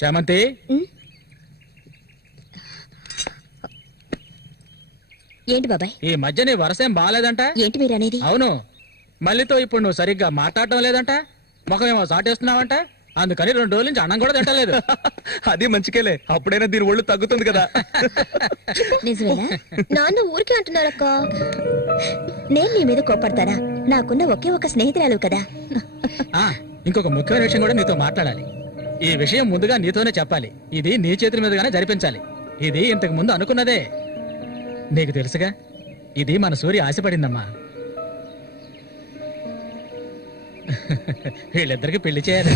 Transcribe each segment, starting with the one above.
చామంతి, ఏంటి బాబాయ్? ఈ మధ్య నీ వరసేం బాగాలేదంట. ఏంటి మీరు అనేది? అవును, మళ్ళీతో ఇప్పుడు నువ్వు సరిగ్గా మాట్లాడటం లేదంట, ముఖమేమో సాటేస్తున్నావంట, అందుకని 2 రోజుల నుంచి అన్నం కూడా తింటలేదు. అది మంచికేలే, అప్పుడైనా దీని ఒళ్ళు తగ్గుతుంది కదా. నిజమేనా? నాన్న ఊరికే అంటున్నారక్క. నేను నీ మీద కోపడతానా? నాకున్న ఒకే ఒక స్నేహితురాలు కదా. ఇంకొక ముఖ్యమైన విషయం కూడా నీతో మాట్లాడాలి. ఈ విషయం ముందుగా నీతోనే చెప్పాలి. ఇది నీ చేతుల మీదుగానే జరిపించాలి. ఇది ఇంతకు ముందు అనుకున్నదే. నీకు తెలుసుగా, ఇది మన సూర్య ఆశపడిందమ్మా. వీళ్ళిద్దరికి పెళ్లి చేయాలి.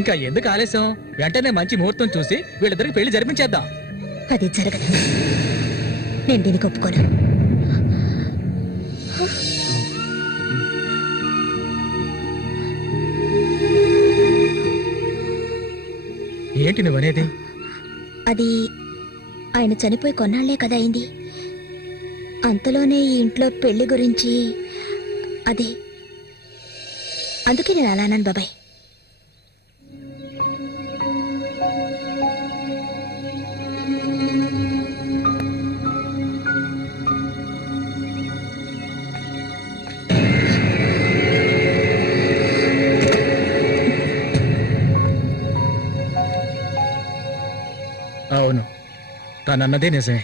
ఇంకా ఎందుకు ఆలస్యం? వెంటనే మంచి ముహూర్తం చూసి వీళ్ళిద్దరికి పెళ్లి జరిపించేద్దాం. అది జరగదు. నేను దీనికి ఒప్పుకోను. ఏంటి నువ్వనేది? అది ఆయన చనిపోయి కొన్నాళ్లే కదా అయింది. అంతలోనే ఈ ఇంట్లో పెళ్లి గురించి అదే, అందుకే నేను అలా అన్నాను బాబాయ్. అవును, తనన్నదే నిజమే.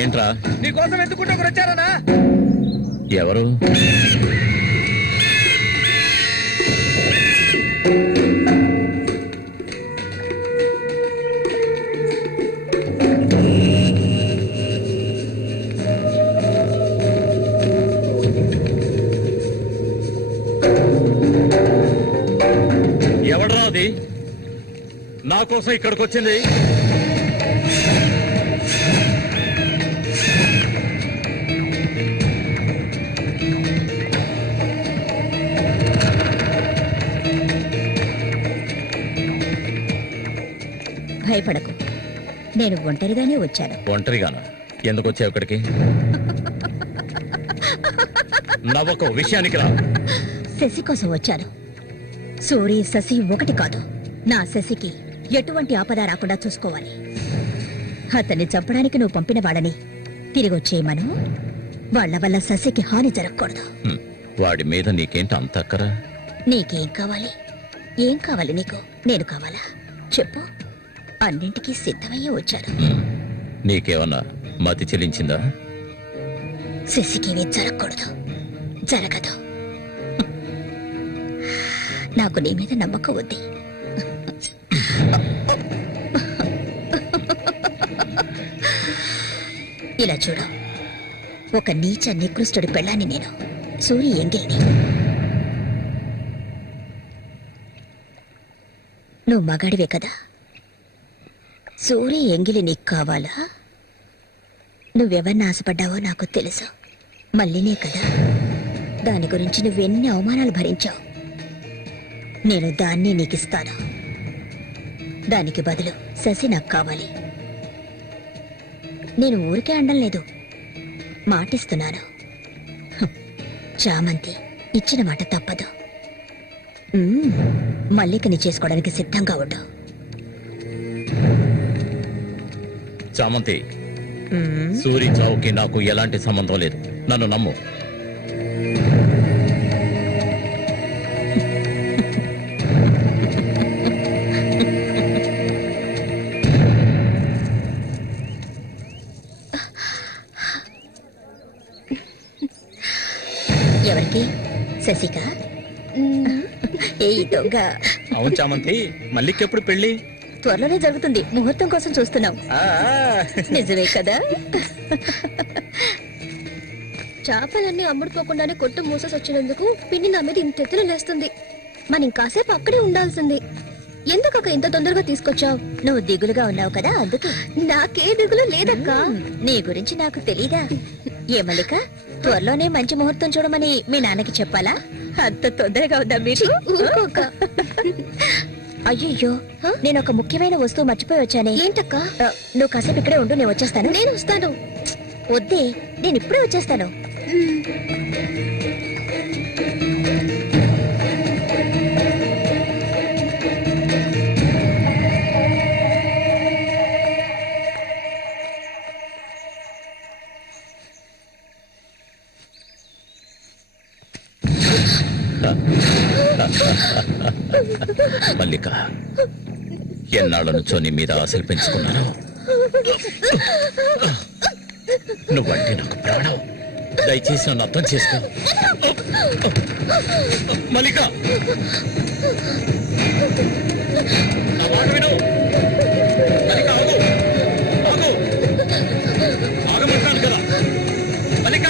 ఏంట్రా? నీకోసం ఎందుకుంటే వచ్చారనా? ఎవరు? ఎవడ్రా అది నా కోసం ఇక్కడికి వచ్చింది? భయపడకు, నేను ఒంటరిగానే వచ్చాను. ఒంటరిగానా? ఎందుకు వచ్చావు ఇక్కడికి? నవ్వకు, విషయానికి రా. శశి కోసం వచ్చాను. సూరి, శశి ఒకటి కాదు. నా శశికి ఎటువంటి ఆపద రాకుండా చూసుకోవాలి. అతన్ని చంపడానికి నువ్వు పంపిన వాళ్ళని తిరిగి వచ్చేయమను. వాళ్ల వల్ల శశికి హాని జరగకూడదు. వాడి మీద నీకేంటి అంత అక్కరా? నీకేం కావాలి? ఏం కావాలి నీకు? నేను కావాలా? చెప్పు. అన్నింటికీ సిద్ధమయ్యే వచ్చాను. నీకేమన్నా మతి చెల్లించిందా? శశికి జరగకూడదు, జరగదు. నాకు నీ మీద నమ్మకం ఉంది. ఇలా చూడు, ఒక నీచ నికృష్టుడి పెళ్ళాన్ని నేను, సూరి ఎంగిల్ని. నువ్వు మగాడివే కదా. సూరి ఎంగిలి నీకు కావాలా? నువ్వెవరిని ఆశపడ్డావో నాకు తెలుసు. మళ్ళీనే కదా. దాని గురించి నువ్వెన్ని అవమానాలు భరించావు. నేను దాన్ని నీకిస్తాను. దానికి బదులు శశి నాకు కావాలి. నేను ఊరికే అండం లేదు, మాటిస్తున్నాను. చామంతి ఇచ్చిన మాట తప్పదు. మల్లికని చేసుకోవడానికి సిద్ధంగా ఉండు. చామంతి, సూరి చావుకి నాకు ఎలాంటి సంబంధం లేదు. నన్ను నమ్ము. ఎవరికి? శశిక? ఏ దొంగ. అవును చామంతి, మళ్ళీకెప్పుడు పెళ్లి? త్వరలోనే జరుగుతుంది. ముహూర్తం కోసం చూస్తున్నాం. నిజమే కదా? చేపలన్నీ అమ్ముడుపోకుండానే కొట్టు మూసేసి వచ్చినందుకు పిన్ని నా మీద ఇంత ఎత్తున లేస్తుంది. మనం ఇంకాసేపు అక్కడే ఉండాల్సింది. ఎందుకక్క ఇంత తొందరగా తీసుకొచ్చావు? నువ్వు దిగులుగా ఉన్నావు కదా, అందుకే. నాకే దిగులు లేదక్క. నీ గురించి నాకు తెలీదా? ఏ మల్లిక, త్వరలోనే మంచి ముహూర్తం చూడమని మీ నాన్నకి చెప్పాలా? అంత తొందరగా ఉందా మీరు? ఊరుకోక. అయ్యయ్యో, నేను ఒక ముఖ్యమైన వస్తువు మర్చిపోయి వచ్చానే. ఏంటక్క? నువ్వు కాసేపు ఇక్కడే ఉండు, నేను వచ్చేస్తాను. నేను వస్తాను. వద్దే, నేను ఇప్పుడే వచ్చేస్తాను. మల్లిక, ఎన్నాళ్ళ నుంచో నీ మీద ఆశలు పెంచుకున్నాను. నువ్వంటే నాకు ప్రాణం. దయచేసి నన్ను అర్థం చేసుకో. మల్లిక, నా మాట విను. మల్లిక, ఆగు, ఆగు, ఆగమంటాను కదా. మల్లిక,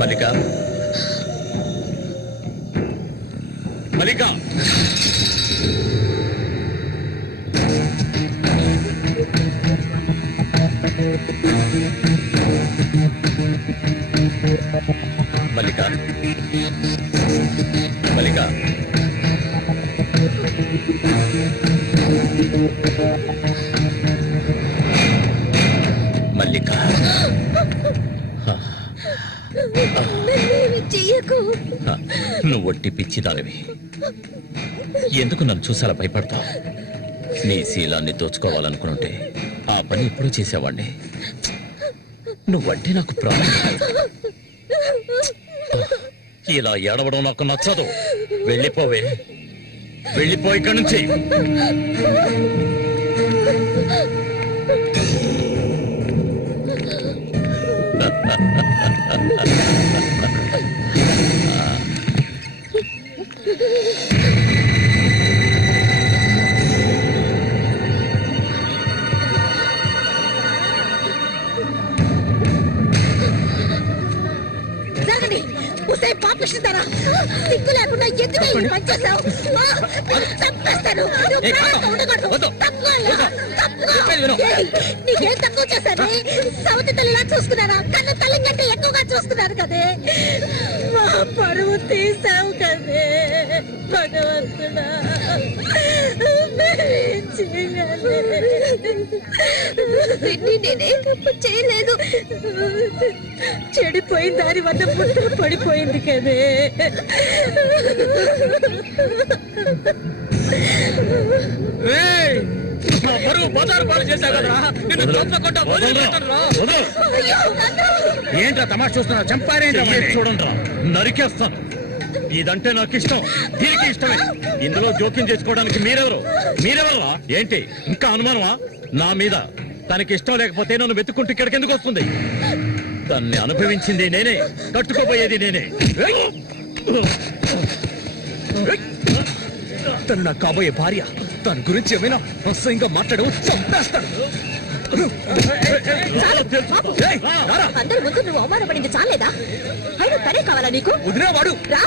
మల్లిక, మల్లిక, మల్లిక, మల్లిక, మల్లిక, చెయ్యకు. నువ్వు ఒట్టి పిచ్చిదానివి. ఎందుకు నన్ను చూసాలా భయపడతావు? నీ శీలాన్ని దోచుకోవాలనుకుంటే ఆ పని ఎప్పుడూ చేసేవాడిని. నువ్వంటే నాకు ప్రాణం. ఇలా ఏడవడం నాకు నచ్చదు. వెళ్ళిపోవే, వెళ్ళిపో ఇక్కడి నుంచి. జరగండి. ఉసే పాపిస్తారా? సిగ్గు లేకుండా ఎందుకు ఈ పని చేశావు? చంపేస్తాను. నీకేం తక్కువ చేశాను? సౌతి తల్లిలా చూసుకున్నారా? కన్ను తల్లి కంటే ఎక్కువగా చూస్తున్నారు కదే. మా పరువు తీసావు కదే భగవంతుడా. నేనే తప్పు చేయలేదు. చెడిపోయిన దాని వద్ద పుట్టుకు పడిపోయింది కదే. ఏంట్రా తమాషా చూస్తున్నా? చంపారేంట్రా? చూడండి, నరికేస్తాను. ఇదంటే నాకు ఇష్టం, దీనికి ఇష్టమే. ఇందులో జోక్యం చేసుకోవడానికి మీరెవరా? ఏంటి ఇంకా అనుమానమా నా మీద? తనకి ఇష్టం లేకపోతే నన్ను వెతుక్కుంటూ ఇక్కడికి ఎందుకు వస్తుంది? దాన్ని అనుభవించింది నేనే, కట్టుకోబోయేది నేనే. తను నాకు కాబోయే భార్య. తన గురించి ఏమైనా అసహ్యంగా మాట్లాడవు, చంపేస్తాడు. అందరి ముందు నువ్వు అవమానపడింది చాలేదా? అయినా తనే కావాలా నీకు? వదిలేవాడు. రా,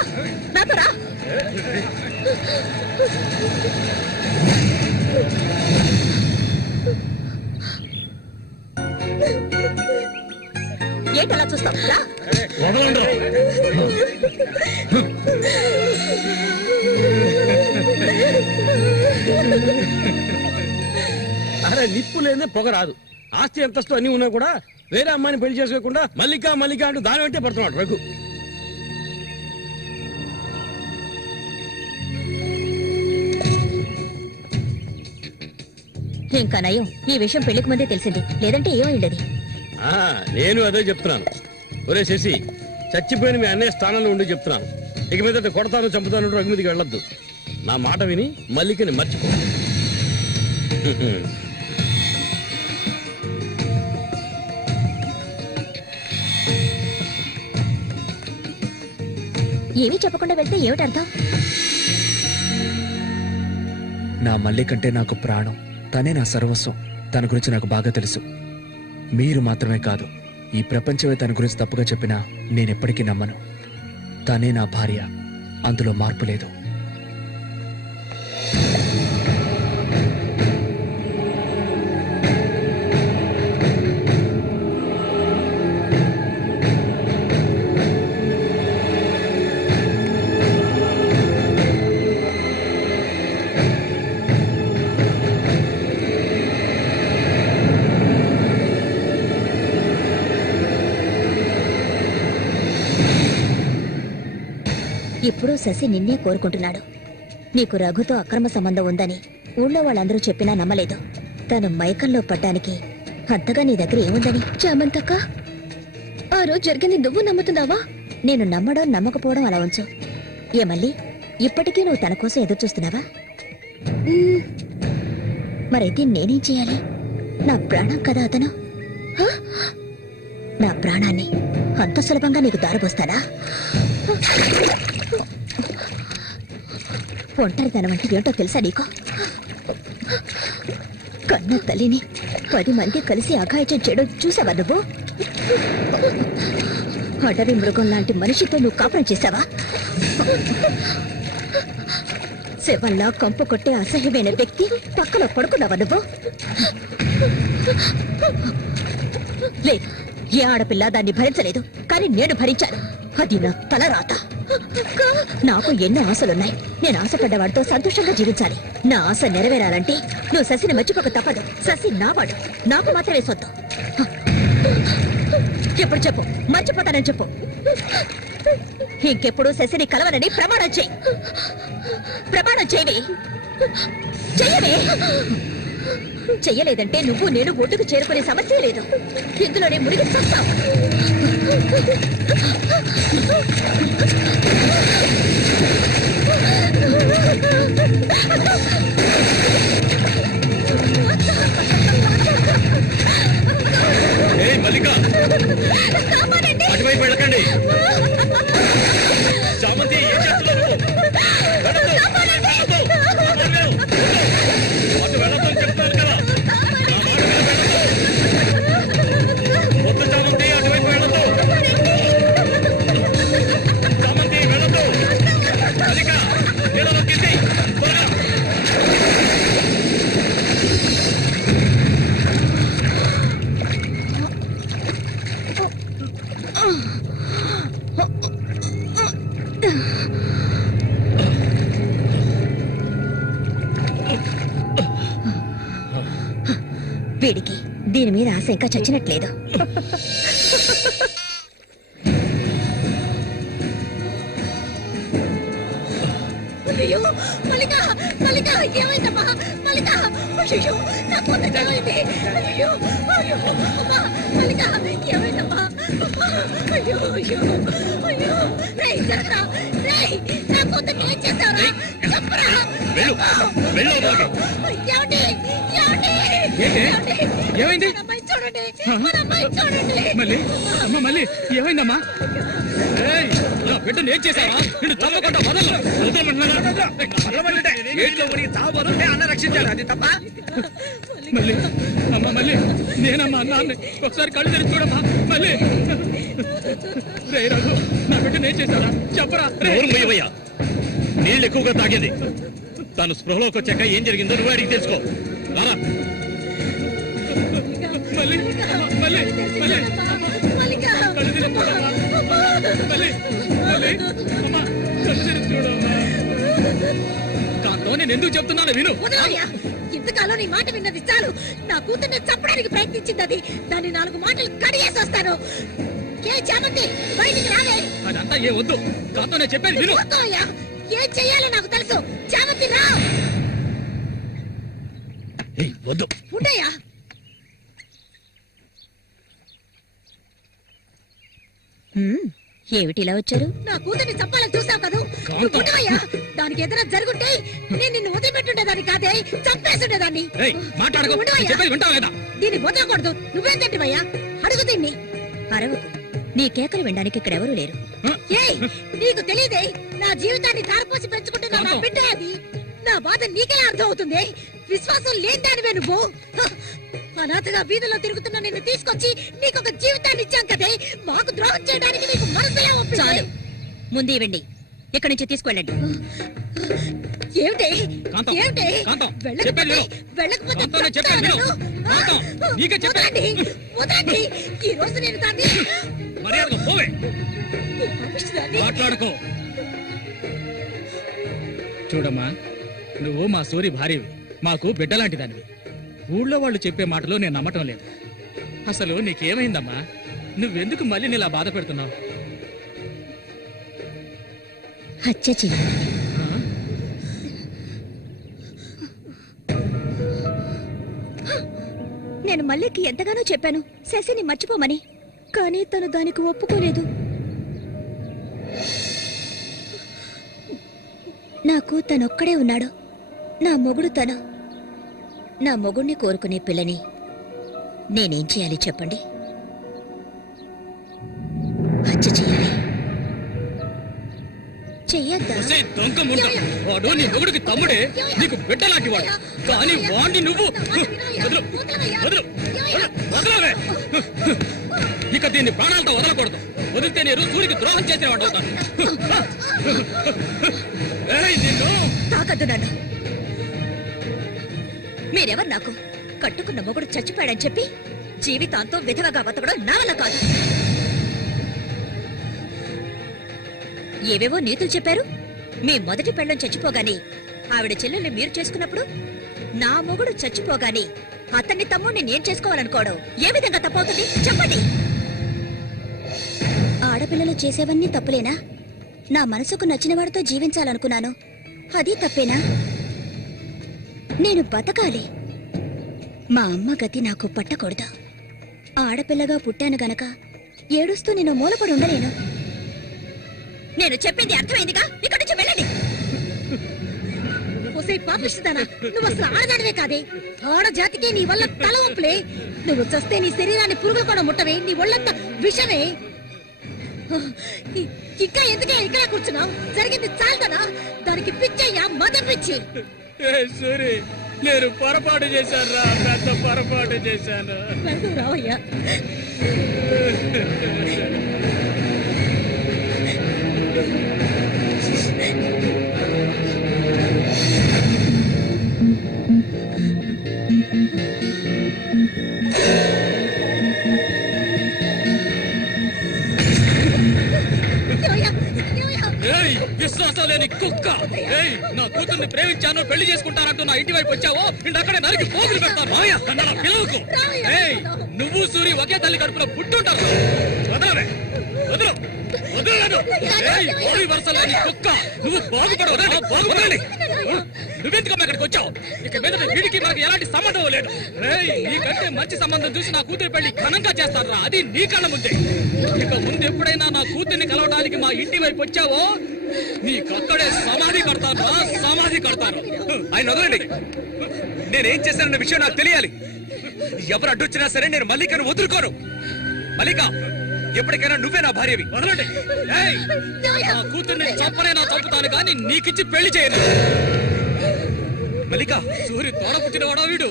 నాతో రా. ఏంటలా చూస్తావు? వదలండి. అరే నిప్పు లేదే పొగ రాదు. ఆస్తి అంతస్తు అన్ని ఉన్నా కూడా వేరే అమ్మాయిని పెళ్లి చేసుకోకుండా మల్లిక మల్లిక అంటూ దాని వెంటే పడుతున్నాడు రఘు. ఇంకా నయం ఈ విషయం పెళ్లికి ముందే తెలిసింది, లేదంటే ఏమైండది? నేను అదే చెప్తున్నాను. ఒరే శశి, చచ్చిపోయిన మీ అన్నయ్య స్థానంలో ఉండి చెప్తున్నాను, ఇక మీద కొడతాను చంపుతాను రఘు మీదకి వెళ్ళొద్దు. నా మాట విని మల్లికని మర్చిపో. ఏమీ చెప్పకుండా వెళ్తే ఏమిటి అర్థం? నా మల్లికంటే నాకు ప్రాణం, తనే నా సర్వస్వం. తన గురించి నాకు బాగా తెలుసు. మీరు మాత్రమే కాదు, ఈ ప్రపంచమే తన గురించి తప్పుగా చెప్పినా నేనెప్పటికీ నమ్మను. తనే నా భార్య, అందులో మార్పు లేదు. ఇప్పుడు శశి నిన్నే కోరుకుంటున్నాడు. నీకు రఘుతో అక్రమ సంబంధం ఉందని ఊళ్ళో వాళ్ళందరూ చెప్పినా నమ్మలేదు. తను మైకంలో పడ్డానికి అంతగా నీ దగ్గర ఏముందని? చామంతక్క, ఆ రోజు జరిగింది నువ్వు నమ్ముతున్నావా? నేను నమ్మడం నమ్మకపోవడం అలా ఉంచు. ఏ మళ్ళీ ఇప్పటికీ నువ్వు తన కోసం ఎదురు చూస్తున్నావా? మరైతే నేనేం చేయాలి? నా ప్రాణం కదా అతను. నా ప్రాణాన్ని అంత సులభంగా నీకు దారిపోస్తానా? ఒంటరితనం అంటే ఏంటో తెలుసా నీకు? కన్న తల్లిని 10 మంది కలిసి అఘాయిత్యం చేయడం చూసావా నువ్వు? అడవి మృగం లాంటి మనిషితో నువ్వు కాపురం చేశావా? శవంలా కంపు కొట్టే అసహ్యమైన వ్యక్తి పక్కన పడుకున్నావా నువ్వు? లేదు, ఏ ఆడపిల్ల దాన్ని భరించలేదు, కానీ నేను భరించాను. అది నా తలరాత. నాకు ఎన్నో ఆశలున్నాయి. నేను ఆశపడ్డవాడితో సంతోషంగా జీవించాలి. నా ఆశ నెరవేరాలంటే నువ్వు శశిని మర్చిపోక తప్పదు. శశి నావాడు, నాకు మాత్రమే సొత్తు. ఎప్పుడు చెప్పు, మర్చిపోతానని చెప్పు. ఇంకెప్పుడు శశిని కలవనని ప్రమాణం చేయి. ప్రమాణం చేయవి. చెయ్యవే. చెయ్యలేదంటే నువ్వు నేను ఒడ్డుకు చేరుకునే సమస్య లేదు. ఇందులోనే మునిగి చస్తావు. మల్లిక, అటువైపు వెళ్ళకండి. చామంతి, ఏం చేస్తున్నారు? అటు వెళ్ళొద్దని చెప్తున్నాను కదా. వద్దు చామంతి, అటువైపు వెళ్ళొద్దు. చామంతి వెళ్ళొద్దు. మల్లిక, నీళ్ళలో కింది త్వరగా. వీడికి దీని మీద ఆశ ఇంకా చచ్చినట్లేదు. అయ్యో మల్లిక, మల్లిక ఏమైందమ్మా? మల్లిక, అయ్యో నా కూతురు ఏమైంది? అయ్యో అయ్యో అమ్మా, మల్లిక ఏమైందమ్మా? అయ్యో అయ్యో అయ్యో, రేయ్ జరగరా, రేయ్ నా కూతురు ఏం చేస్తారా? చెప్పరా. వెళ్ళు, వెళ్ళు. ఏమండి, ఏమండి, ఏమైంది? అమ్మాయి చూడండి, మన అమ్మాయి చూడండి. మళ్ళీ అమ్మ, మళ్ళీ ఏమైందమ్మా? బిడ్డ నేను చేశావా? నిన్ను తప్పకుండా అన్న రక్షించాడు, అది తప్ప. మళ్ళీ అమ్మ, మళ్ళీ నేనమ్మా అన్నాన్ని ఒకసారి కళ్ళు తెరిచి చూడమ్మా. మళ్ళీ రే రఘు, నా బిడ్డ నేను చేశారా? చెప్పరా. నీళ్ళు ఎక్కువగా తాగేది. తను స్పృహలోకి వచ్చాక ఏం జరిగిందో నువ్వు అడిగి తెలుసుకో. రారా. కాంతో నేను ఎందుకు చెప్తున్నాను విను. వదలయ్యా. ఇంతకాలం నీ మాట విన్నది చాలు. నా కూతుర్ని చంపడానికి ప్రయత్నించింది అది. దాన్ని 4 మాటలు కడిగేసి వస్తాను. చామంతి బయటికి రాలే. అదంతా ఏ వద్దు. కాంతో నేను చెప్పేది విను. వద్దయ్యా. ఏం చెయ్యాలో నాకు తెలుసు. చామంతి రా. ఏయ్, వద్దు. ఉండయ్యా. ఏమిటి ఇలా వచ్చారు? నా కూతుర్ని చంపాలని చూసావు కదా. ఉండవయ్యా. దానికి ఎదురు జరుగుంటే నేను నిన్ను వదిలిపెట్టుండేదాన్ని కాదే, చంపేస్తుండేదాన్ని. ఏయ్, మాట్లాడకు. ఉండవయ్యా. చెప్పేది వింటావా లేదా? దీన్ని వదలకూడదు. నువ్వేం తింటివయ్యా? అడుగు దీన్ని. అరవకు. నీ కేకలు వినడానికి ఇక్కడ ఎవరూ లేరు. ఏయ్, నీకు తెలియదే, నా జీవితాన్ని ధారపోసి పెంచుకుంటున్నా నా బిడ్డ అది. నా బాధ నీకెలా అర్థం అవుతుంది? విశ్వాసం లేని దానివే నువ్వు. అనాథగా వీధిలో తిరుగుతున్న నిన్ను తీసుకొచ్చి నీకొక జీవితాన్ని ఇచ్చాం కదే. మాకు ద్రోహం చేయడానికి నీకు మనసులే ఒప్పించాలి. ముందు ఇవ్వండి. ఇక్కడి నుంచి తీసుకెళ్ళండి. ఏమిటి కాంతం, ఏమిటి? కాంతం, చెప్పేది విను. వెళ్ళకపోతే కాంతం, నేను చెప్పేది విను. కాంతం, నీకే చెప్పేది. వదలండి. ఈ రోజు నేను దాన్ని మర్యాదగా పోవే. పంపిస్తుందాన్ని. మాట్లాడుకో. చూడమ్మా, నువ్వు మా సూరి భార్యవి, మాకు బిడ్డలాంటి దానివి. ఊళ్ళో వాళ్ళు చెప్పే మాటలు నేను నమ్మటం లేదు. అసలు నీకేమైందమ్మా? నువ్వెందుకు మళ్ళీ నీలా బాధ పెడుతున్నావు? హత్య చేయాలి. నేను మల్లికి ఎంతగానో చెప్పాను శశిని మర్చిపోమని, కానీ తను దానికి ఒప్పుకోలేదు. నాకు తనొక్కడే ఉన్నాడు. నా మొగుడు తను. నా మొగుడిని కోరుకునే పిల్లని నేనేం చేయాలి చెప్పండి? హత్య చేయాలి. చెయ్యొద్దా? ఒసేయ్ దొంగ ముండ, వాడు నీ మొగుడికి తమ్ముడే, నీకు బిడ్డలాంటి వాడు. కానీ వాణ్ణి నువ్వు వదలు, వదలు, వదలవే. ఇక దీన్ని ప్రాణాలతో వదలకూడదు. వదిలితే నేను సూరికి ద్రోహం చేసిన వాడు అవుతాను. ఏయ్, నిన్ను తాకద్దు నన్ను. మీరెవరు నాకు? కట్టుకున్న మొగుడు చచ్చిపోయాడని చెప్పి జీవితాంతం విధవగా బతకడం నా వల్ల కాదు. ఏవేవో నీతులు చెప్పారు. మీ మొదటి పెళ్ళం చచ్చిపోగానే ఆవిడ చెల్లెల్ని మీరు చేసుకున్నప్పుడు నా మొగుడు చచ్చిపోగానే అతన్ని తమ్ముడిని నేను చేసుకోవాలనుకోవడం ఏ విధంగా తప్పవుతుంది చెప్పండి? ఆడపిల్లలు చేసేవన్నీ తప్పులేనా? నా మనసుకు నచ్చిన వాడితో జీవించాలనుకున్నాను, అది తప్పేనా? నేను బతకాలి. మా అమ్మ గతి నాకు పట్టకూడదు. ఆడపిల్లగా పుట్టాను గనక ఏడుస్తూ నేను మూలపడి ఉండలేను. నేను చెప్పింది అర్థమైందిగా? ఇక్కడి నుంచి వెళ్ళండి. పాపిస్తుందానా? నువ్వు అసలు ఆడదానివే కాదే. ఆడ జాతికి నీ వల్ల తల వంపులే. నువ్వు చస్తే నీ శరీరాన్ని పురుగులు కూడా ముట్టవే. నీ ఒళ్ళంతా విషమే. ఇంకా ఎందుకే ఇక్కడ కూర్చున్నావు? జరిగింది చాలదనా? దానికి పిచ్చయ్యా, మదం పిచ్చి. సూరి, నేను పొరపాటు చేశాను రా, పెద్ద పొరపాటు చేశాను. రావయ్యా. విశ్వాసం లేని కుక్క. ఏయ్, నా కూతుర్ని ప్రేమించాను, పెళ్లి చేసుకుంటానంటూ నా ఇంటి వైపు వచ్చావో అక్కడే నరికి పోగులు పెడతాను. పిల్లలకు నువ్వు సూరి ఒకే తల్లి కడుపులో పుట్టుంటారు. వదలవే, వదలు, వదలలేదు. వరుస లేని కుక్క, నువ్వు బాగుపడవని నువ్వెందుకమ్మా ఇక్కడికి వచ్చావు? ఇక మీద వీడికి మనకి ఎలాంటి సంబంధం లేదు. నీకంటే మంచి సంబంధం చూసి నా కూతురు పెళ్లి ఘనంగా చేస్తాను రా, అది నీ కళ్ళ ముందే. ఇక ముందు ఎప్పుడైనా నా కూతుర్ని కలవడానికి మా ఇంటి వైపు వచ్చావో నీకక్కడే సమాధి కడతాను రా, సమాధి కడతాను. ఆయన వదలండి. నేనేం చేశానన్న విషయం నాకు తెలియాలి. ఎవరు అడ్డొచ్చినా సరే నేను మల్లికను వదులుకోను. మల్లిక, ఎప్పటికైనా నువ్వే నా భార్యవి. వదలండి. నా కూతుర్ని చంపలేనా చంపుతాను కానీ నీకిచ్చి పెళ్లి చేయను. మల్లిక, సూరి తోడ పుట్టినవాడా వీడు?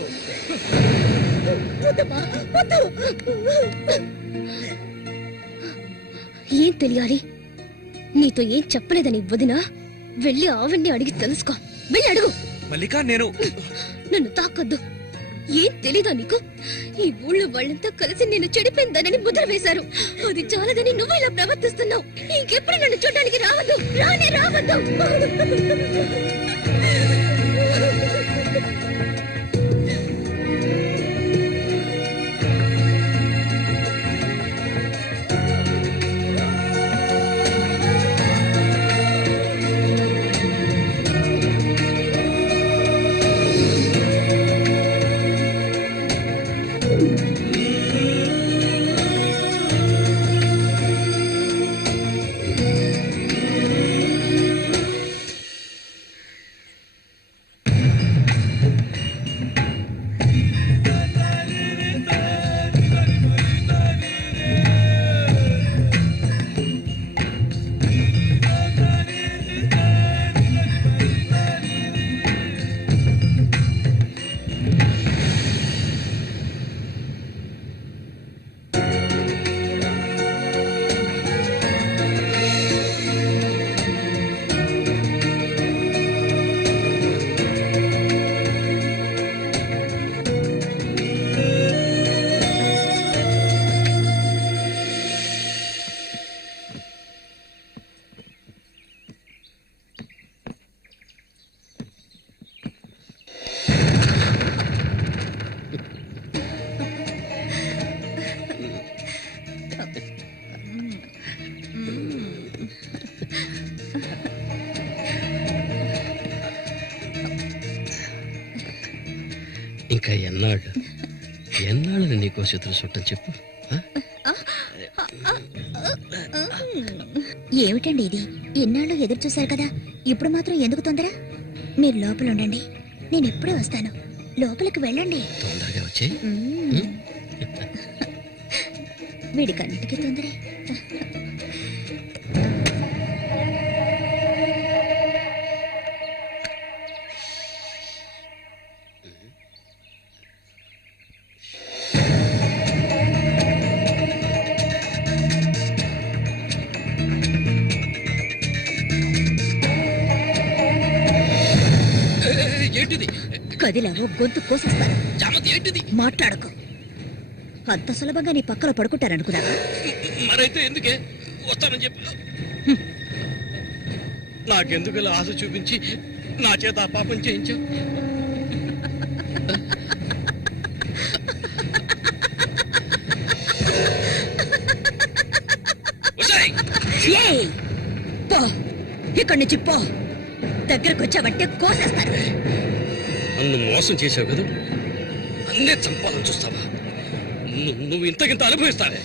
ఏం తెలియాలి? నీతో ఏం చెప్పలేదని వదినా? వెళ్ళి ఆవిడ్ని అడిగి తెలుసుకో. వెళ్ళి అడుగు. మల్లిక నేను నన్ను తాకొద్దు. ఏం తెలీదా నీకు? ఈ ఊళ్ళో వాళ్ళంతా కలిసి నేను చెడిపోయిందనని ముద్ర వేశారు. అది చాలదని నువ్వు ఇలా ప్రవర్తిస్తున్నావు. ఇంకెప్పుడు నన్ను చూడడానికి రావద్దు, రానే రావద్దు. ఇంకా ఎన్నాళ్ళు నీకో శత్రు చుట్టం చెప్పు. ఏమిటండి ఇది? ఎన్నాళ్ళు ఎదురు చూశారు కదా, ఇప్పుడు మాత్రం ఎందుకు తొందర? మీరు లోపల ఉండండి, నేను ఇప్పుడే వస్తాను. లోపలికి వెళ్ళండి. తొందరగా వచ్చే. వీడికన్నిటికీ తొందరే. ఏంటిది? కదిలావో గొంతు కోసేస్తాను. చామంతి ఏంటిది? మాట్లాడకు. అంత సులభంగా నీ పక్కన పడుకుంటారనుకున్నావా? మరైతే ఎందుకే వస్తానని చెప్పి నాకెందుకు ఇలా ఆశ చూపించి నా చేత ఆ పాపం చేయించావు? ఏయ్! పో, ఇక్కడి నుంచి పో. దగ్గరకు వచ్చావంటే కోసేస్తాను. నన్ను మోసం చేసావు కదా, నన్నే చంపాలని చూస్తావా? నువ్వు ఇంతకింత అనుభవిస్తావే.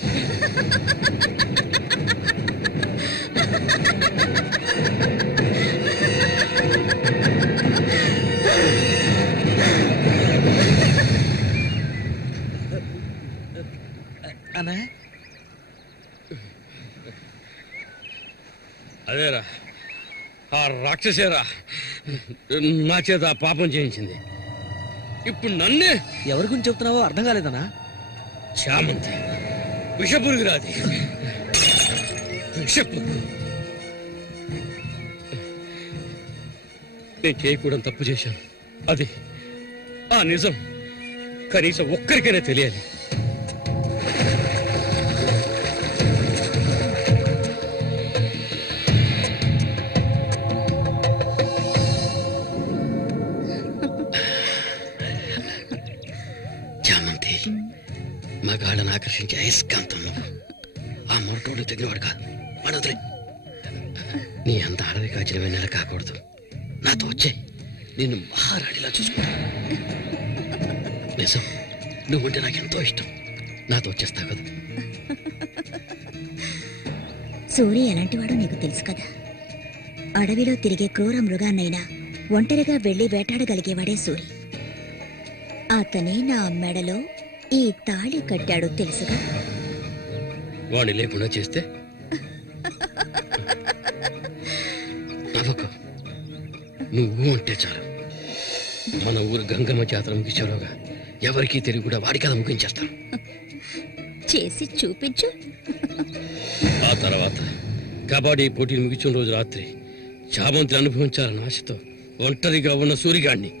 అదేరా, ఆ రాక్షసేరా నా చేత ఆ పాపం చేయించింది. ఇప్పుడు నన్నే. ఎవరి గురించి చెప్తున్నావో అర్థం కాలేదనా? చామంతి విషపురుగు రాది, విషపురుగు. నేను చేయకూడని తప్పు చేశాను. అది ఆ నిజం కనీసం ఒక్కరికైనా తెలియాలి. చామంతి మగాళ్ళని ఆకర్షించే అయస్కాంతం నువ్వు. ఆ మొరటోడు తెగినవాడు కాదు, మనదులే. నీ అంత అడవి కాచిన వెన్నెల కాకూడదు. నాతో వచ్చే నిన్ను మహారాణిలా చూసుకుంటా. నిజం, నువ్వంటే నాకెంతో ఇష్టం. నాతో వచ్చేస్తావు కదా. సూర్య ఎలాంటివాడో నీకు తెలుసు కదా. అడవిలో తిరిగే క్రూర మృగాన్నైనా ఒంటరిగా వెళ్లి వేటాడగలిగేవాడే సూరి. అతనే నా మెడలో ఈ తాళి కట్టాడు తెలుసుగా. వాణ్ణి లేకుండా చేస్తే నవ్వకు. నువ్వు అంటే చాలు. మన ఊరు గంగమ్మ జాతర ముగించేలోగా ఎవరికీ తెలివి కూడా వాడి కథ ముగించేస్తాం. చేసి చూపించు. ఆ తర్వాత కబడ్డీ పోటీలు ముగించిన రోజు రాత్రి చామంతిని అనుభవించాలన్న ఆశతో ఒంటరిగా ఉన్న సూరిగాడిని.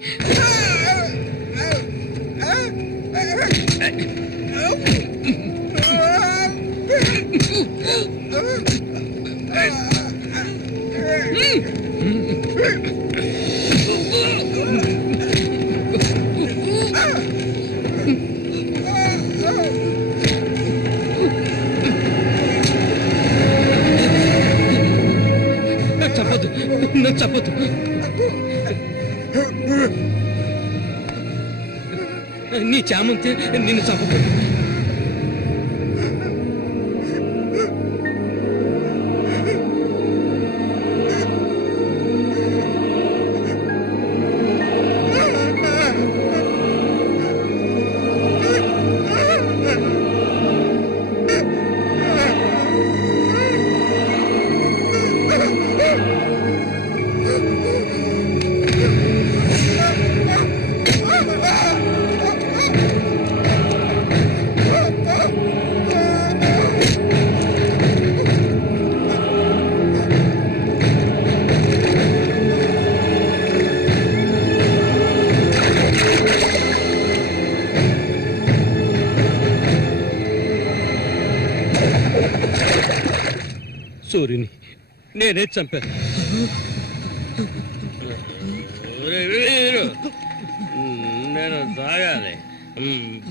చెప్పదు, నన్ను చెప్పదు. నీ చామంతి నిన్ను చంపదు. సూర్యుని నేనే చంపాను. నేను తాగాలి,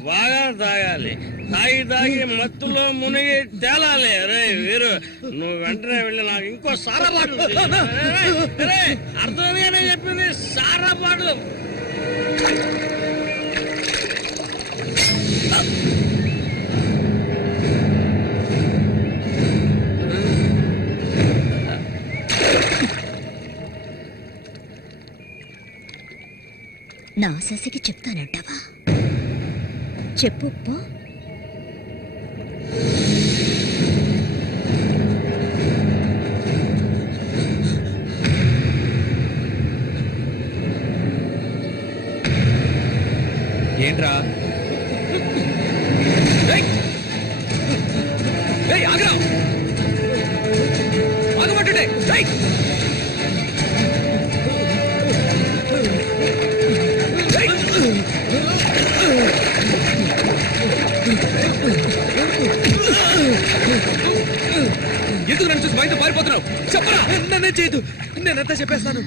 బాగా తాగాలి. తాగి మత్తులో మునిగి తేలాలి. రే వీరు, నువ్వు వెంటనే వెళ్ళి నాకు ఇంకో సారా బాటలు అర్థమేనే చెప్పింది. సారా బాటలు నా శశికి చెప్తానంటావా? చెప్పు పో. ఏంట్రా? ఆగమంటుండే. ఎందుకు నన్ను చూసి బయట పారిపోతున్నావు? చెప్పరా. నన్నే చేయదు, నేనంతా చెప్పేస్తాను.